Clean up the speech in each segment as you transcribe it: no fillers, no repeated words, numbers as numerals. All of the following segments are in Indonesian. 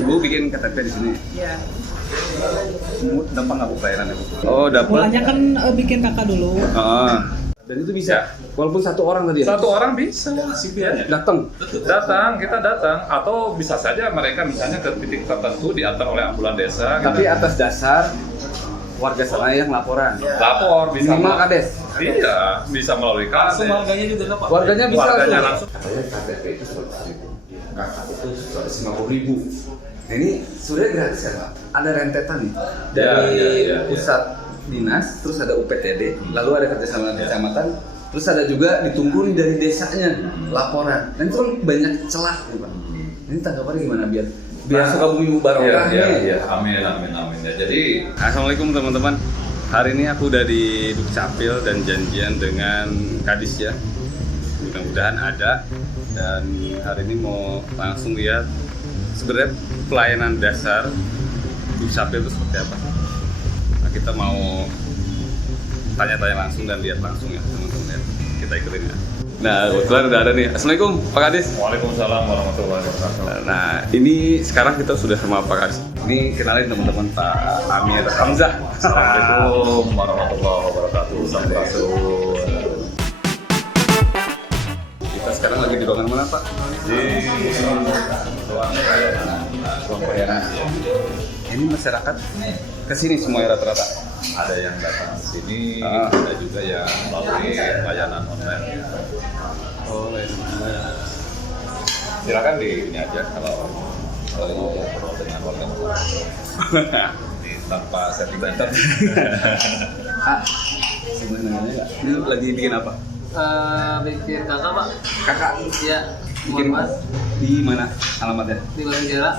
Ibu bikin KTP di sini. Iya. Gampang nggak Bu pelayanannya Bu? Oh dapat. Mulanya kan bikin kakak dulu. Dan itu bisa, walaupun satu orang tadi ya? Satu orang bisa Datang? kita datang, atau bisa saja mereka misalnya ke titik tertentu diantar oleh ambulan desa. Tapi gitu. atas dasar warga sana yang laporan? Lapor bisa. Minimal kades? Iya, bisa melalui kades. Warganya juga dapat. Warganya bisa Warganya langsung. Katanya KTP itu 100.000, kakak itu 150.000. Nah ini sebenarnya gratis ya Pak? Ada rentetan nih dari pusat dinas, terus ada UPTD, lalu ada kerjasama dengan kecamatan, terus ada juga ditunggu nih dari desanya laporan. Dan itu kan banyak celah nih Pak. Ini tanggapannya gimana biar Sukabumi barokah nih? Iya, amin. Ya, jadi Assalamualaikum teman-teman. Hari ini aku udah di Dukcapil dan janjian dengan Kadis ya. Mudah-mudahan ada. Dan hari ini mau langsung lihat sebenarnya pelayanan dasar Dukcapil itu seperti apa. Nah, kita mau tanya-tanya langsung dan lihat langsung ya teman-teman ya. Kita ikutin ya. Nah, kebetulan udah ada nih. Assalamualaikum Pak Kadis. Waalaikumsalam warahmatullahi wabarakatuh. Nah, ini sekarang kita sudah sama Pak Kadis. Ini kenalin teman-teman Pak Amir Hamzah. Assalamualaikum warahmatullahi wabarakatuh. Sampurasun. Kita sekarang lagi di ruangan mana Pak? Di ruang pelayanan. Ruang pelayanan. Ini masyarakat kesini semua ya rata-rata. Ada yang datang ke sini, ada juga yang melalui layanan online. Oh, Silakan di ini aja kalau ngobrol dengan warga masyarakat. Ini tanpa setting center. Sebenarnya nanya nggak? Ini lagi bikin apa? Bikin kakak pak. Kakak Iya. bikin Muhammad di mana alamatnya? di Bandung Jaya.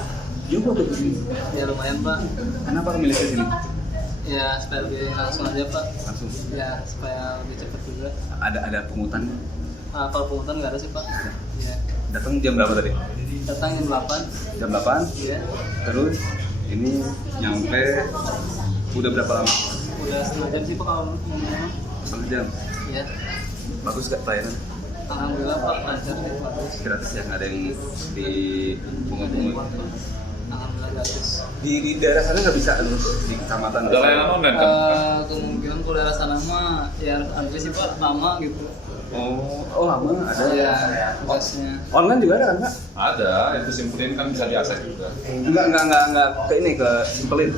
Jauh tuh ke sini. Ya lumayan pak. Kenapa memilih ke sini? Ya supaya lebih langsung aja pak. Langsung. Ya supaya lebih cepat juga. Ada pungutan. Kalau pungutan nggak ada sih pak. Ya. Datang jam berapa tadi? Datang jam 8. Jam 8. Iya. Terus ini nyampe udah berapa lama? Udah setengah jam sih pak kalau ngomong. Setengah jam. Iya. Bagus gak pelayanan? Alhamdulillah pak lancar sih bagus. Gratis ya, nggak ada yang di pungut-pungut. Alhamdulillah gratis. Di daerah sana nggak bisa di kecamatan. Ada layanan online kan? Kemungkinan kalau daerah sana mah ya antri sih pak lama gitu. Oh lama ada. Iya. Tugasnya. Online juga ada kan Kak? Ada, itu simpulin kan bisa diakses juga. Enggak ke ini ke simpelin.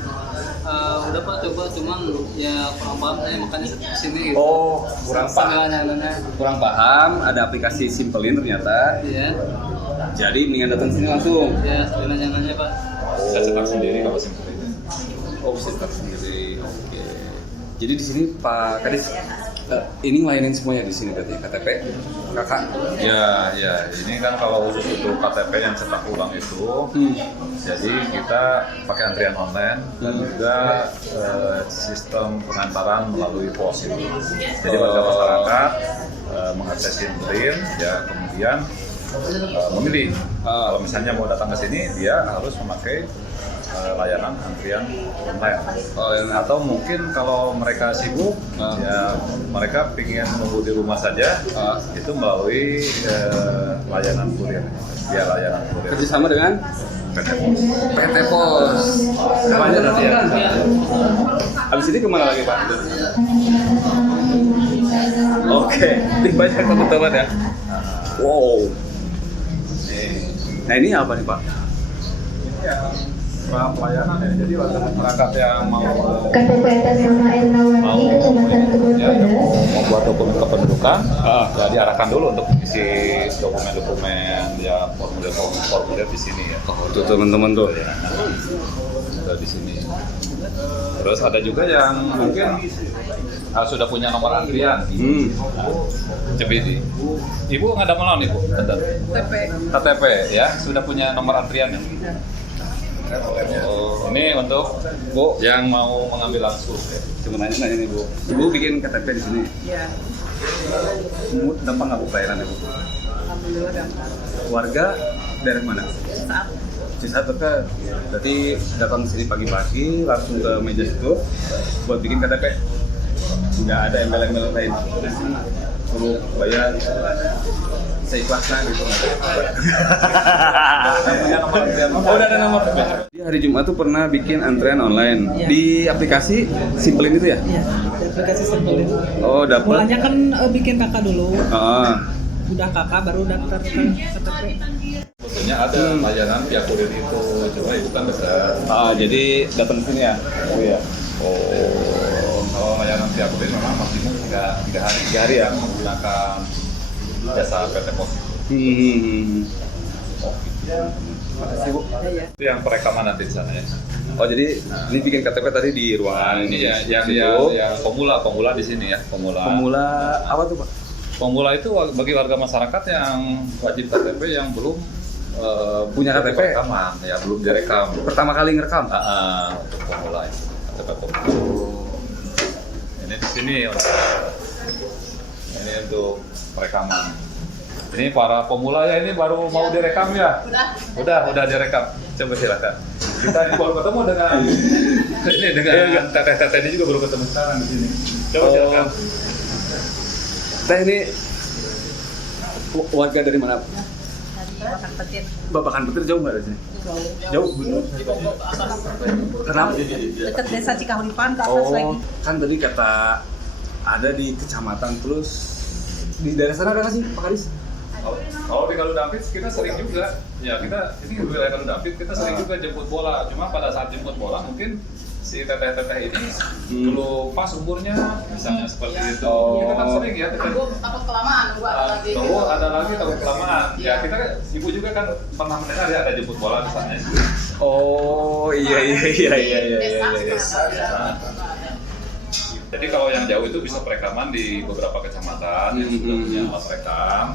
Udah pak coba cuman ya kurang paham saya makanya kesini gitu. Oh kurang paham. Kurang paham. Ada aplikasi simpelin ternyata. Iya. Jadi mendingan datang sini langsung. Ya nanya pak. Bisa cetak sendiri kalau simpulin. Oh bisa cetak sendiri. Oke. Jadi di sini Pak Kadis ini ngelayanin semuanya di sini berarti KTP, kakak. Ya, ini kan kalau khusus untuk KTP yang cetak ulang itu, jadi kita pakai antrian online dan juga sistem pengantaran melalui pos itu. Jadi warga masyarakat mengakses simpelin, ya kemudian memilih. Kalau misalnya mau datang ke sini, dia harus memakai layanan antrian online. Atau mungkin kalau mereka sibuk, ya mereka ingin menunggu di rumah saja, itu melalui layanan kurir. Ya layanan kurir. Kerjasama dengan PT Pos. PT Pos. Banyak nanti ya. Habis ini kemana lagi Pak? Oke, ini banyak teman-teman ya. Wow. Nah ini apa nih Pak? Pelayanan ya, jadi warga masyarakat yang mau KTP atas nama Ernawati, Kecamatan Kebun Pedas. buat dokumen kependudukan, ya diarahkan dulu untuk isi dokumen-dokumen ya formulir di sini ya. Tuh teman-teman tuh. Ada di sini. Terus ada juga yang mungkin sudah punya nomor antrian. Coba Ibu nggak ada malam nih Bu? KTP ya, sudah punya nomor antrian ya. Ini untuk Bu yang mau mengambil langsung ya. Cuma nanya nih Bu. Ibu bikin KTP di sini. Iya. Gampang nggak Bu pelayanannya Bu? Alhamdulillah gampang. Warga dari mana? Saat Cisat dekat. Berarti datang sini pagi-pagi langsung ke meja situ buat bikin KTP. Nggak ada embel-embel lain. Suruh bayar. seikhlasnya gitu. Oh, udah ada nomor. Di hari Jumat tuh pernah bikin antrean online Iya. di aplikasi Simpelin itu ya? Iya, di aplikasi Simpelin. Oh, dapat. Mulanya kan bikin kakak dulu. Ah. Udah kakak baru daftar ke KTP. Sebetulnya ada layanan via kurir itu, cuma itu kan dekat. Jadi datang ke sini ya? Oh iya. Kalau layanan via kurir memang maksimum 3 hari ya menggunakan jasa PT Pos. Makasih Bu. Iya. Itu yang perekaman nanti di sana ya. Oh jadi ini bikin KTP tadi di ruangan Ini ya, yang pemula di sini ya, pemula. Pemula apa tuh Pak? Pemula itu bagi warga masyarakat yang wajib KTP yang belum Punya KTP? Rekaman, ya belum direkam. Pertama kali ngerekam? Untuk pemula itu KTP pemula. Ini di sini ini untuk perekaman. Ini para pemula ya, ini baru mau direkam ya? Udah direkam. Coba silakan. Kita ini baru ketemu dengan ini dengan teteh-teteh ini juga baru ketemu sekarang di sini. Coba silakan. Teh ini warga dari mana? Bakan Petir. Babakan Petir jauh nggak dari sini? Jauh. Kenapa? Dekat desa Cikahuripan ke atas lagi. Kan tadi kata ada di kecamatan, terus di daerah sana ada nggak sih Pak Kadis? Kalau di Kaludapit kita sering juga, ya kita ini wilayah Kaludapit kita sering juga jemput bola. Cuma pada saat jemput bola mungkin si teteh-teteh ini belum pas umurnya, misalnya seperti itu. Kita kan sering ya. Takut kelamaan, Ada lagi takut kelamaan. Ya kita ibu juga kan pernah mendengar ya ada jemput bola misalnya. Oh iya. Jadi kalau yang jauh itu bisa perekaman di beberapa kecamatan yang sudah punya alat rekam,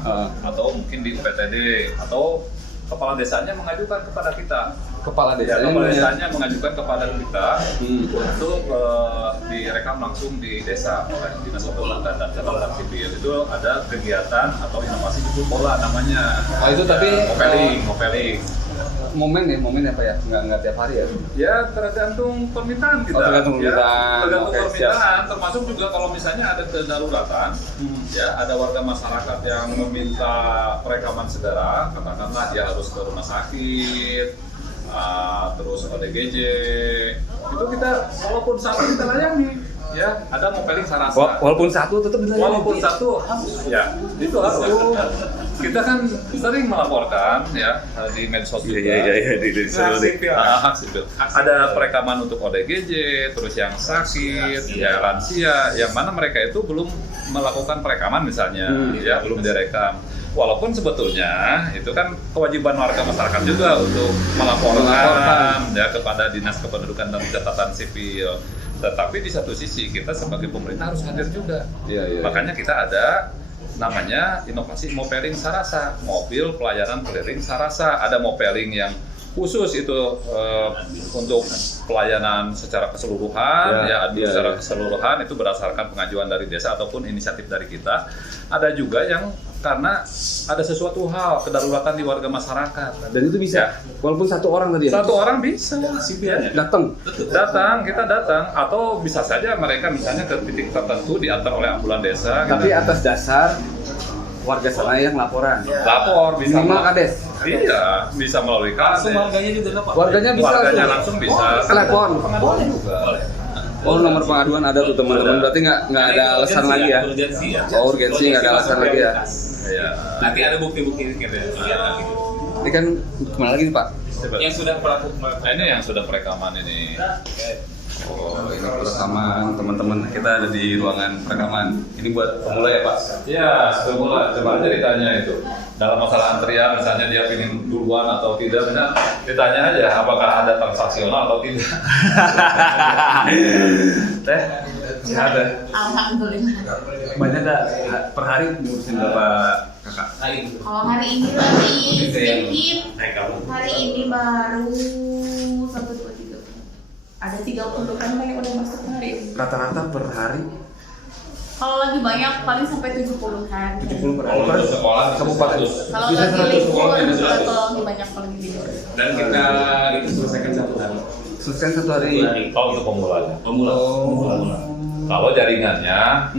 atau mungkin di UPTD, atau kepala desanya mengajukan kepada kita. Kepala desanya mengajukan kepada kita untuk direkam langsung di desa oleh Dinas Kependudukan dan Catatan Sipil. Itu ada kegiatan atau inovasi jemput bola namanya. Oh itu tapi mopeling. Momen apa ya? Nggak tiap hari ya? Ya tergantung permintaan kita. Tergantung permintaan. Tergantung Oke, permintaan. Termasuk juga kalau misalnya ada kedaruratan, ya ada warga masyarakat yang meminta perekaman segera, katakanlah dia harus ke rumah sakit, terus ODGJ, itu kita walaupun satu kita layani. Ya, ada mopeling sarasa. Walaupun satu tetap dilayani. Walaupun satu, ya itu harus. Kita kan sering melaporkan ya di medsos juga. Di hak sipil. Ada perekaman untuk ODGJ, terus yang sakit, ya lansia, yang mana mereka itu belum melakukan perekaman misalnya, ya belum direkam. Walaupun sebetulnya itu kan kewajiban warga masyarakat juga untuk melaporkan ya kepada Dinas Kependudukan dan Catatan Sipil. Tetapi di satu sisi kita sebagai pemerintah harus hadir juga. Makanya kita ada namanya inovasi mopeling sarasa, mobil pelayanan keliling sarasa. Ada mopeling yang khusus itu untuk pelayanan secara keseluruhan, secara keseluruhan itu berdasarkan pengajuan dari desa ataupun inisiatif dari kita. Ada juga yang karena ada sesuatu hal kedaruratan di warga masyarakat. Dan itu bisa, walaupun satu orang tadi ya? Satu orang bisa, kita datang, atau bisa saja mereka misalnya ke titik tertentu diantar oleh ambulan desa. Tapi atas dasar warga sana yang laporan. Lapor bisa. Minimal kades. Iya, bisa melalui kades. Warganya juga dapat. Warganya bisa langsung bisa. Telepon. Pengaduan juga. Oh, nomor pengaduan ada tuh teman-teman. Berarti nggak ada alasan lagi ya? Urgensi ya. Oh, urgensi nggak ada alasan lagi ya? Iya. Nanti ada bukti-bukti gitu. Ini kan kemana lagi nih Pak? Yang sudah melakukan. Ini yang sudah perekaman ini. Oh, ini perekaman teman-teman kita ada di ruangan perekaman. Ini buat pemula ya Pak? Iya, semula. Coba aja ditanya itu. Dalam masalah antrian, misalnya dia ingin duluan atau tidak, ditanya aja apakah ada transaksional atau tidak. Teh, sehat ya? Alhamdulillah. Banyak nggak per hari ngurusin berapa kakak? Kalau hari ini lagi sedikit. Hari ini baru 1, 2, 3. Ada 30 kan yang udah masuk hari ini. Rata-rata per hari? Kalau lagi banyak paling sampai 70-an. 70 per hari. Kalau untuk sekolah, Kabupaten. Kalau lagi libur atau lagi banyak kalau lagi libur. Dan kita itu selesaikan 1 hari. Selesai 1 hari. kalau untuk pemula. Pemula. Kalau jaringannya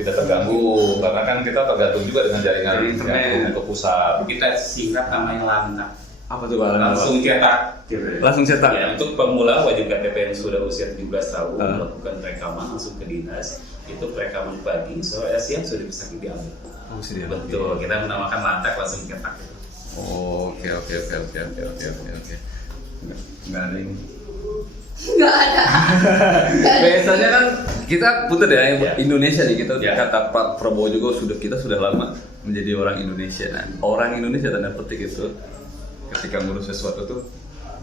tidak terganggu, karena kan kita tergantung juga dengan jaringan internet untuk pusat. Kita singkat namanya lantak. Apa tuh Pak? Langsung cetak. Gitu. Langsung cetak. Ya, untuk pemula wajib KTP yang sudah usia 17 tahun melakukan rekaman langsung ke dinas. Itu rekaman pagi, sore siang sudah bisa diambil. Oh, sudah. Betul, kita menamakan lantak langsung cetak. Oke. Nggak ada ini. Nggak ada. Biasanya kan kita putar ya, Indonesia nih, kita Ya. kata Pak Prabowo juga kita sudah lama menjadi orang Indonesia. Nah, orang Indonesia tanda petik itu ketika ngurus sesuatu tuh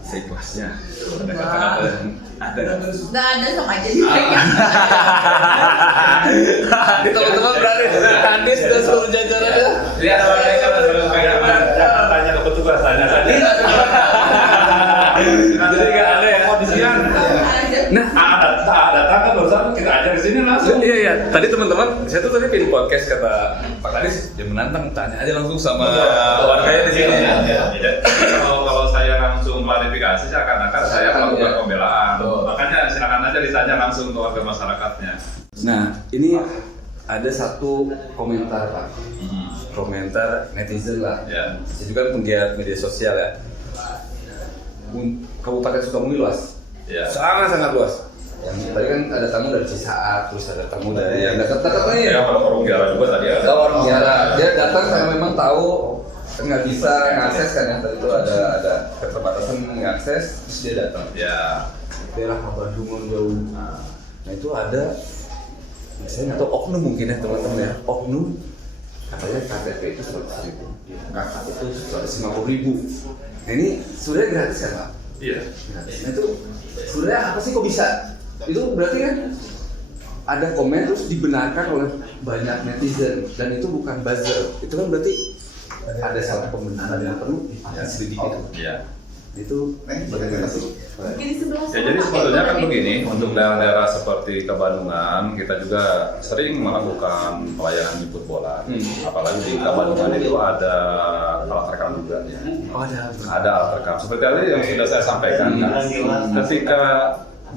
seikhlasnya. Ada kata-kata yang ada. Nggak ada sama aja sih. Teman-teman berani hadis dan seluruh jajarannya. Lihat mereka tanya ke petugas tanya tadi. Jadi nggak ada yang kondisian. Nah, datang kan barusan kita aja ke sini langsung. Iya. Tadi teman-teman, saya tuh tadi bikin podcast kata Pak Kadis, dia menantang tanya aja langsung sama warganya di sini. Kalau saya langsung klarifikasi seakan-akan saya melakukan pembelaan. Makanya silakan aja ditanya langsung ke warga masyarakatnya. Nah, ini ada satu komentar Pak, komentar netizen lah. Ya. Saya juga penggiat media sosial ya. Kabupaten Sukabumi luas, Ya. sangat luas. Yang tadi kan ada tamu dari Cisaat, terus ada tamu dari yang dekat-dekat nih. Ya, kalau orang Biara juga tadi ada. Kalau orang Biara, dia datang karena memang tahu nggak bisa mengakses kan ya, tadi itu ada keterbatasan mengakses, terus dia datang. Ya. Daerah Bandungan jauh. Nah itu ada, saya nggak tahu oknum mungkin ya teman-teman ya, oknum katanya KTP itu 100.000, kakak itu 150.000. Nah ini sebenarnya gratis kan Pak? Iya. Gratis. Nah itu sebenarnya apa sih kok bisa? Itu berarti kan ada komen terus dibenarkan oleh banyak netizen dan itu bukan buzzer. Itu kan berarti ada salah pembenaran yang perlu diselidiki itu. Iya. Itu bagaimana sih? Mungkin di sebelah Ya, jadi sebetulnya kan begini, untuk daerah-daerah seperti Kabandungan, kita juga sering melakukan pelayanan jemput bola. Apalagi di Kabandungan itu ada alat rekam juga ya. Oh, Ada alat rekam. Seperti tadi yang sudah saya sampaikan, kan? Ketika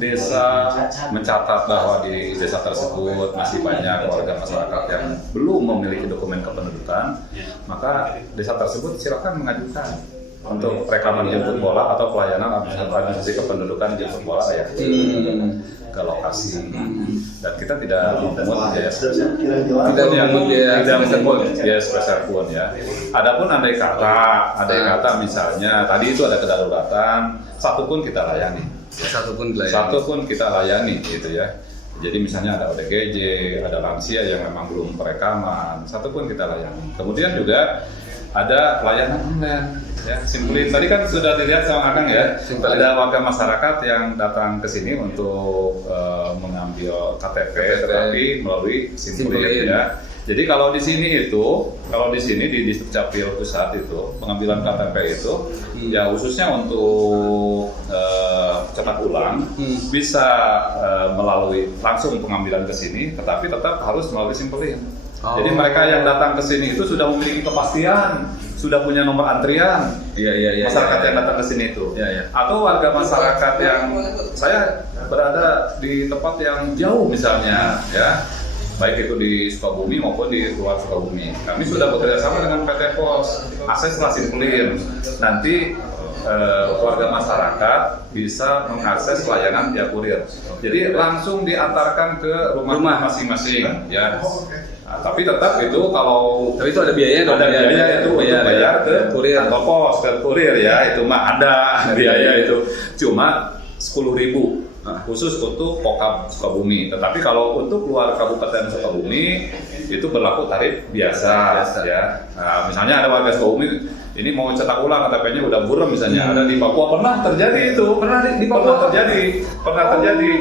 desa mencatat bahwa di desa tersebut masih banyak warga masyarakat yang belum memiliki dokumen kependudukan, maka desa tersebut silakan mengajukan untuk rekaman jemput bola atau pelayanan administrasi kependudukan jemput bola ya ke lokasi. Dan kita tidak memungut biaya spesial. Tidak memungut biaya spesial pun ya. Adapun andai kata misalnya tadi itu ada kedaruratan, satu pun kita layani. Satu pun kita layani gitu ya. Jadi misalnya ada ODGJ, ada lansia yang memang belum perekaman, satu pun kita layani. Kemudian juga ada pelayanan online ya, Simpulin. Tadi kan sudah dilihat sama Akang ya, ada warga masyarakat yang datang ke sini untuk mengambil KTP tetapi melalui Simpulin ya. Jadi kalau di sini di Distrik Capil Pusat itu pengambilan KTP itu ya khususnya untuk cetak ulang bisa melalui langsung pengambilan ke sini, tetapi tetap harus melalui Simpulin. Jadi mereka yang datang ke sini itu sudah memiliki kepastian, sudah punya nomor antrian. Masyarakat yang datang ke sini itu. Atau warga masyarakat yang saya berada di tempat yang jauh misalnya, ya, baik itu di Sukabumi maupun di luar Sukabumi. Kami sudah bekerja sama dengan PT Pos, akseslah Simpulin. Nanti warga masyarakat bisa mengakses layanan via kurir. Jadi langsung diantarkan ke rumah masing-masing, ya. Nah, tapi tetap itu itu ada biaya itu untuk bayar ke kurir atau pos ke kurir ya, itu mah ada biaya itu cuma 10.000 khusus untuk Pokab Sukabumi. Tetapi kalau untuk luar Kabupaten Sukabumi itu berlaku tarif biasa. Ya. Nah, misalnya ada warga Sukabumi ini mau cetak ulang KTP-nya udah buram misalnya, ada di Papua, pernah terjadi itu, pernah terjadi.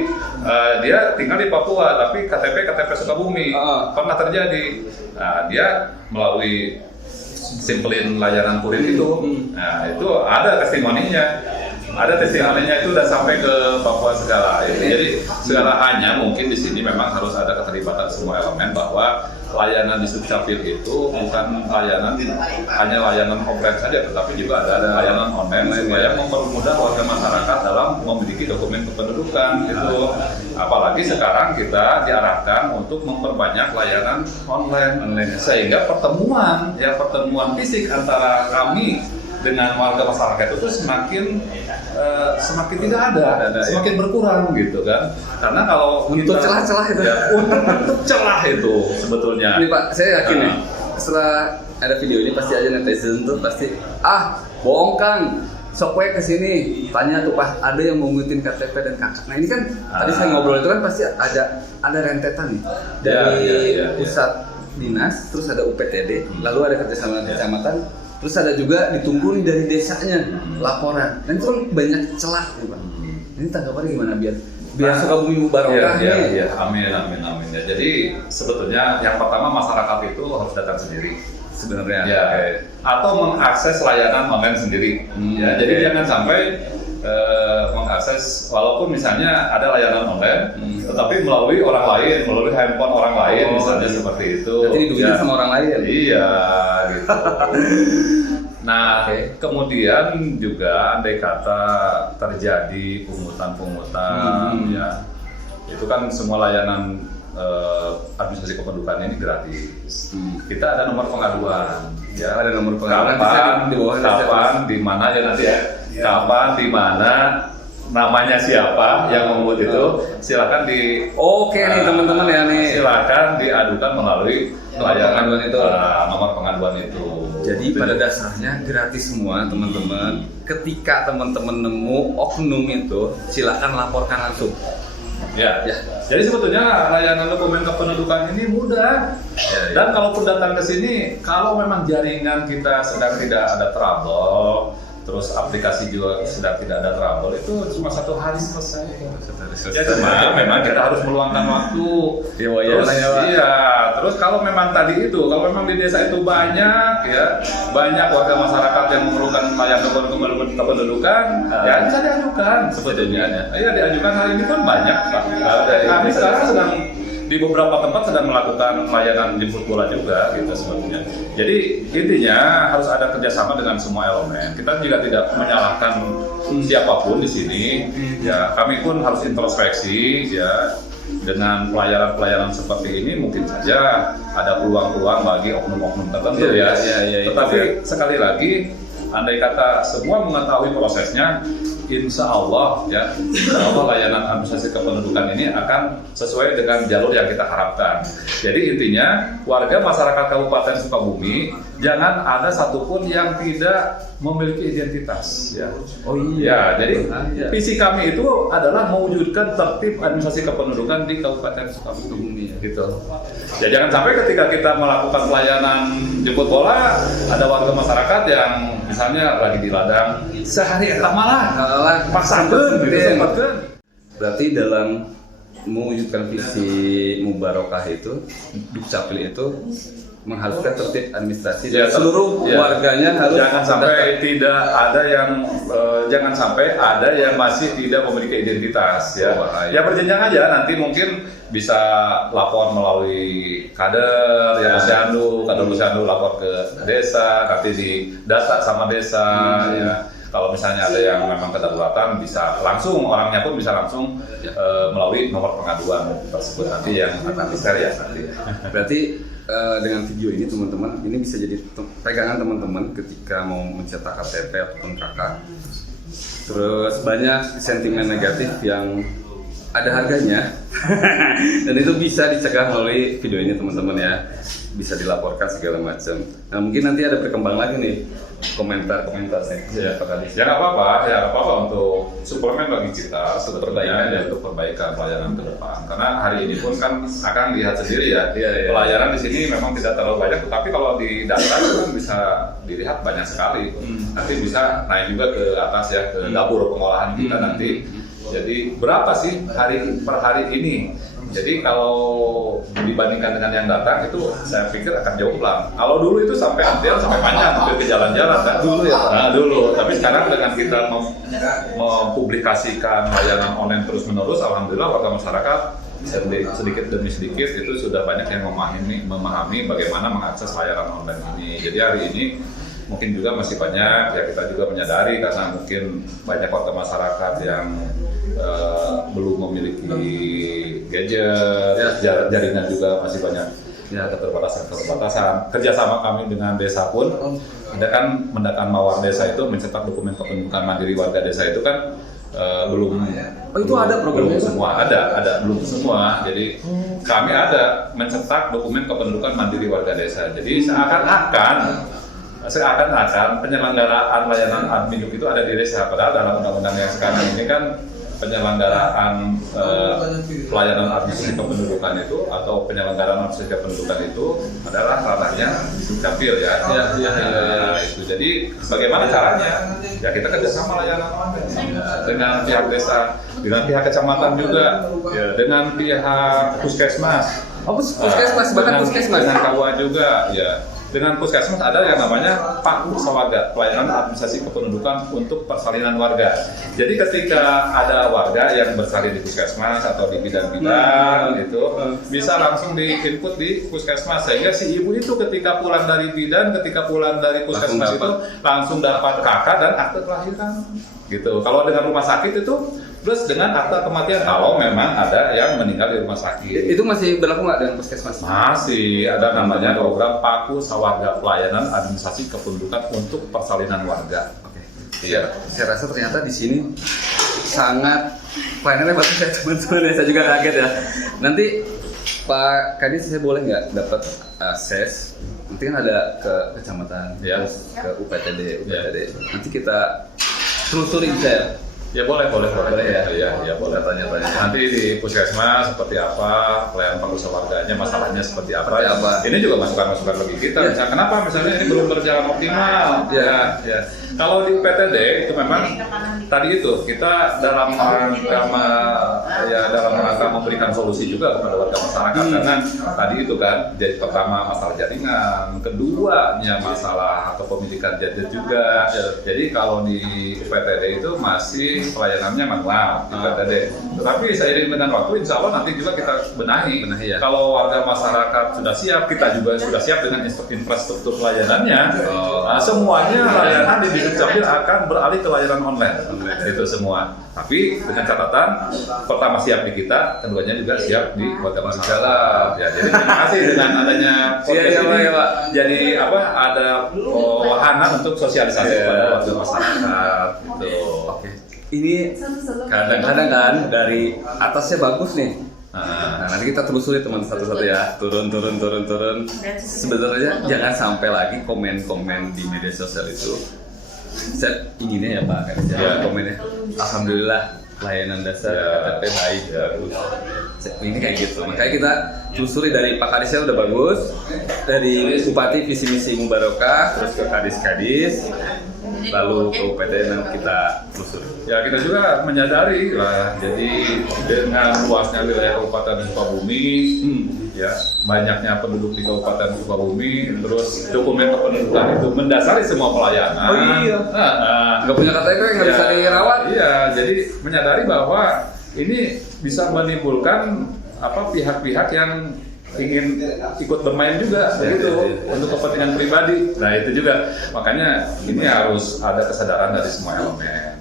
Dia tinggal di Papua tapi KTP Sukabumi pernah terjadi. Nah, dia melalui Simpulin layanan kurir itu. Nah, itu ada testimoninya. Itu udah sampai ke Papua segala. Jadi segala hanya mungkin di sini memang harus ada keterlibatan semua elemen bahwa layanan di Subcapil itu bukan hanya layanan offline saja, tetapi juga ada layanan online supaya mempermudah warga masyarakat dalam memiliki memiliki dokumen kependudukan itu. Apalagi sekarang kita diarahkan untuk memperbanyak layanan online sehingga pertemuan fisik antara kami dengan warga masyarakat itu semakin tidak ada, semakin berkurang gitu kan. Karena kalau Untuk celah-celah itu. ya, untuk celah itu sebetulnya. Ini Pak, saya yakin nih, setelah ada video ini pasti aja netizen tuh pasti bohong Kang, sok we kesini tanya tuh Pak, ada yang mau ngutin KTP dan KK. Nah ini kan tadi saya ngobrol itu kan pasti ada rentetan nih dari Ya. pusat dinas, terus ada UPTD, lalu ada kerjasama kecamatan, terus ada juga ditunggu nih dari desanya laporan, dan itu kan banyak celah nih Pak. Ini tanggapannya gimana biar Sukabumi barokah nih? Ya, amin. Ya, jadi sebetulnya yang pertama masyarakat itu harus datang sendiri Sebenarnya. ya, atau mengakses layanan online sendiri. Ya, jadi jangan sampai mengakses walaupun misalnya ada layanan online, tetapi melalui orang lain, melalui handphone orang lain, misalnya seperti itu. Berarti didudukin sama orang lain. Iya, gitu. Nah, kemudian juga andai kata terjadi pungutan, ya, itu kan semua layanan administrasi kependudukan ini gratis. Kita ada nomor pengaduan, ya. Ada nomor pengaduan. Kapan, di mana ya nanti ya. Kapan, di mana, namanya siapa yang membuat itu, silakan Oke nih teman-teman ya nih. silakan diadukan melalui Nomor pengaduan itu. Nomor pengaduan itu. Jadi pada dasarnya gratis semua teman-teman. Ketika teman-teman nemu oknum itu, silakan laporkan langsung. Ya. Jadi sebetulnya layanan dokumen kependudukan ini mudah. Dan kalaupun datang ke sini, kalau memang jaringan kita sedang tidak ada trouble, terus aplikasi juga sedang tidak ada trouble, itu cuma 1 hari selesai. Ya cuma memang kita harus meluangkan waktu. Terus kalau memang tadi itu, kalau memang di desa itu banyak warga masyarakat yang memerlukan layanan dokumen kependudukan, ya bisa diajukan sebetulnya. Iya diajukan, hari ini pun banyak Pak. Kami sekarang sedang di beberapa tempat sedang melakukan layanan jemput bola juga gitu sebetulnya. Jadi intinya harus ada kerjasama dengan semua elemen. Kita juga tidak menyalahkan siapapun di sini. Ya kami pun harus introspeksi ya. Dengan pelayanan-pelayanan seperti ini mungkin saja ada peluang-peluang bagi oknum-oknum tertentu ya. Tetapi sekali lagi, andai kata semua mengetahui prosesnya, insya Allah layanan administrasi kependudukan ini akan sesuai dengan jalur yang kita harapkan. Jadi intinya warga masyarakat Kabupaten Sukabumi jangan ada satupun yang tidak memiliki identitas. Jadi visi kami itu adalah mewujudkan tertib administrasi kependudukan di Kabupaten Sukabumi. Gitu. Ya jangan sampai ketika kita melakukan pelayanan jemput bola, ada warga masyarakat yang misalnya lagi di ladang sehari eta malah paksakeun gitu sempatkeun. Berarti dalam mewujudkan visi Mubarokah itu, Dukcapil itu mengharuskan tertib administrasi dan seluruh warganya harus jangan sampai ada yang masih tidak memiliki identitas ya berjenjang aja, nanti mungkin bisa lapor melalui kader posyandu lapor ke desa, nanti didata sama desa ya. Kalau misalnya ada yang memang kedaruratan, bisa langsung, orangnya pun bisa langsung melalui nomor pengaduan tersebut nanti yang akan ya nanti. Berarti dengan video ini teman-teman, ini bisa jadi pegangan teman-teman ketika mau mencetak KTP ataupun KK. Terus banyak sentimen negatif yang ada harganya dan itu bisa dicegah melalui video ini teman-teman ya, bisa dilaporkan segala macam. Nah mungkin nanti ada berkembang lagi nih komentar-komentarnya. Ya nggak apa-apa untuk suplemen bagi kita sebetulnya ya, untuk perbaikan pelayanan ke depan. Karena hari ini pun kan akan lihat sendiri ya, pelayanan di sini memang tidak terlalu banyak, tapi kalau di data itu kan bisa dilihat banyak sekali. Nanti bisa naik juga ke atas ya, ke dapur pengolahan kita nanti. Jadi berapa sih per hari ini? Jadi kalau dibandingkan dengan yang datang itu saya pikir akan jauh pelan. Kalau dulu itu sampai antrian sampai panjang, sampai ke jalan-jalan kan dulu ya. Nah dulu, tapi sekarang dengan kita mempublikasikan layanan online terus-menerus, alhamdulillah warga masyarakat sedikit demi sedikit itu sudah banyak yang memahami bagaimana mengakses layanan online ini. Jadi hari ini mungkin juga masih banyak ya, kita juga menyadari karena mungkin banyak warga masyarakat yang belum memiliki gadget, jaringan juga masih banyak ya, keterbatasan. Kerjasama kami dengan desa pun ada kan mendakan mawar desa itu mencetak dokumen kependudukan mandiri warga desa itu kan belum. Oh, itu ada programnya? Belum semua, ada belum semua. Jadi kami ada mencetak dokumen kependudukan mandiri warga desa. Jadi seakan-akan penyelenggaraan layanan admin itu ada di desa. Padahal dalam undang-undang yang sekarang ini kan penyelenggaraan pelayanan administrasi kependudukan itu atau penyelenggaraan administrasi kependudukan itu adalah ranahnya Dukcapil ya. Itu. Jadi bagaimana caranya? Ya kita kerjasama layanan dengan pihak desa, dengan pihak kecamatan juga, dengan pihak puskesmas. Oh, puskesmas, bahkan puskesmas. Dengan KUA juga, ya. Dengan puskesmas ada yang namanya Paku Sawarga, pelayanan administrasi kependudukan untuk persalinan warga. Jadi ketika ada warga yang bersalin di puskesmas atau di bidan-bidan itu bisa langsung di-input di puskesmas, sehingga si ibu itu ketika pulang dari bidan, ketika pulang dari puskesmas itu langsung dapat KK dan akte kelahiran. Gitu. Kalau dengan rumah sakit itu plus dengan akta kematian kalau memang ada yang meninggal di rumah sakit. Itu masih berlaku nggak dengan puskesmas? Masih ada namanya program Paku Sawarga, pelayanan administrasi kependudukan untuk persalinan warga. Oke. Iya. Saya rasa ternyata di sini sangat pelayanannya bagus ya teman-teman. Saya juga kaget ya. Nanti Pak Kadis, saya boleh nggak dapat akses? Nanti kan ada ke kecamatan, terus ke UPTD. Nanti kita telusuri bisa ya? Ya boleh ya. Ya boleh tanya-tanya. Nanti di puskesmas seperti apa, pelayanan Paku Sawarganya, masalahnya seperti apa. Ini juga masukan-masukan bagi kita. Ya. Kenapa misalnya ini belum berjalan optimal? Ya. Kalau di UPTD itu memang tadi itu kita dalam rangka memberikan solusi juga kepada warga masyarakat karena tadi itu kan, jadi pertama masalah jaringan, keduanya masalah kepemilikan gadget juga. Jadi kalau di UPTD itu masih pelayanannya manual di UPTD. Tetapi seiring dengan waktu, insya Allah nanti juga kita benahi ya. Kalau warga masyarakat sudah siap, kita juga sudah siap dengan infrastruktur pelayanannya. Semuanya layanan di Dukcapil akan beralih ke layanan online. Itu semua. Tapi dengan catatan, pertama siap di kita, keduanya juga siap di warga masyarakat. Ya, jadi terima kasih dengan adanya podcast ini. Pak. Jadi ada wahana untuk sosialisasi kepada warga masyarakat. Gitu. Oke. Ini kadang-kadang kan dari atasnya bagus nih. Nah, nanti kita telusuri teman satu-satu ya. Turun. Sebenarnya jangan sampai lagi komen-komen di media sosial itu. Saya inginnya ya Pak, komennya alhamdulillah layanan dasar KTP baik ini kayak gitu. Makanya kita telusuri dari Pak Kadisnya udah bagus, dari Bupati visi misi Mubarokah, terus ke Kadis, lalu ke UPT nanti kita telusuri. Ya kita juga menyadari lah, jadi dengan luasnya wilayah Kabupaten Sukabumi, ya banyaknya penduduk di Kabupaten Sukabumi, terus dokumen kependudukan itu mendasari semua pelayanan. Oh iya. Nggak punya KTP nggak bisa dirawat. Iya, jadi menyadari bahwa ini bisa menimbulkan pihak-pihak yang ingin ikut bermain juga begitu untuk kepentingan pribadi. Nah itu juga makanya ini harus ada kesadaran dari semua elemen.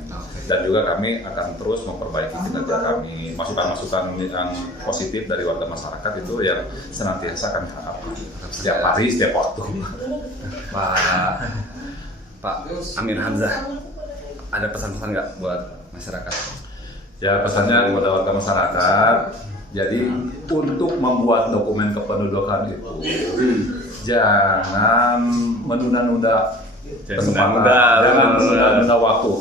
Dan juga kami akan terus memperbaiki kinerja kami. Masukan-masukan yang positif dari warga masyarakat itu yang senantiasa kami harapkan setiap hari, setiap waktu. Pak Amir Hamzah, ada pesan-pesan nggak buat masyarakat? Ya pesannya kepada warga masyarakat. Jadi untuk membuat dokumen kependudukan itu jangan menunda-nunda kesempatan, jangan menunda waktu.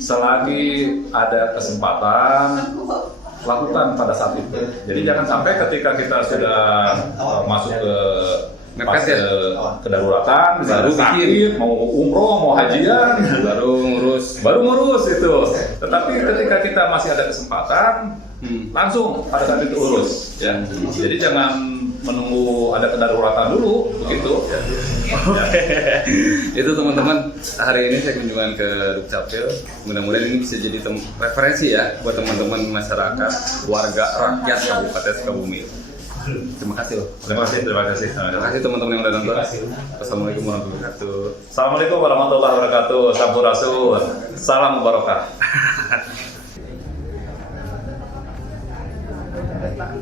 Selagi ada kesempatan, lakukan pada saat itu. Jadi jangan sampai ketika kita sudah masuk ke fase kedaruratan, baru sakit, mau umroh, mau hajian, baru ngurus itu. Tetapi ketika kita masih ada kesempatan, langsung pada saat itu urus. Ya. Jadi jangan menunggu ada kedaruratan dulu, begitu. Itu teman-teman, hari ini saya kunjungan ke Dukcapil. Mudah-mudahan ini bisa jadi referensi ya buat teman-teman masyarakat, warga rakyat Kabupaten Sukabumi. Terima kasih loh. Terima kasih. Terima kasih teman-teman yang udah nonton. Assalamualaikum warahmatullahi wabarakatuh. Assalamualaikum warahmatullahi wabarakatuh. Sampurasun. Salam barokah.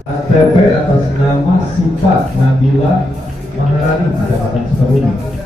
KTP atas nama Sifat Nabila Maharani, Kecamatan Sukabumi.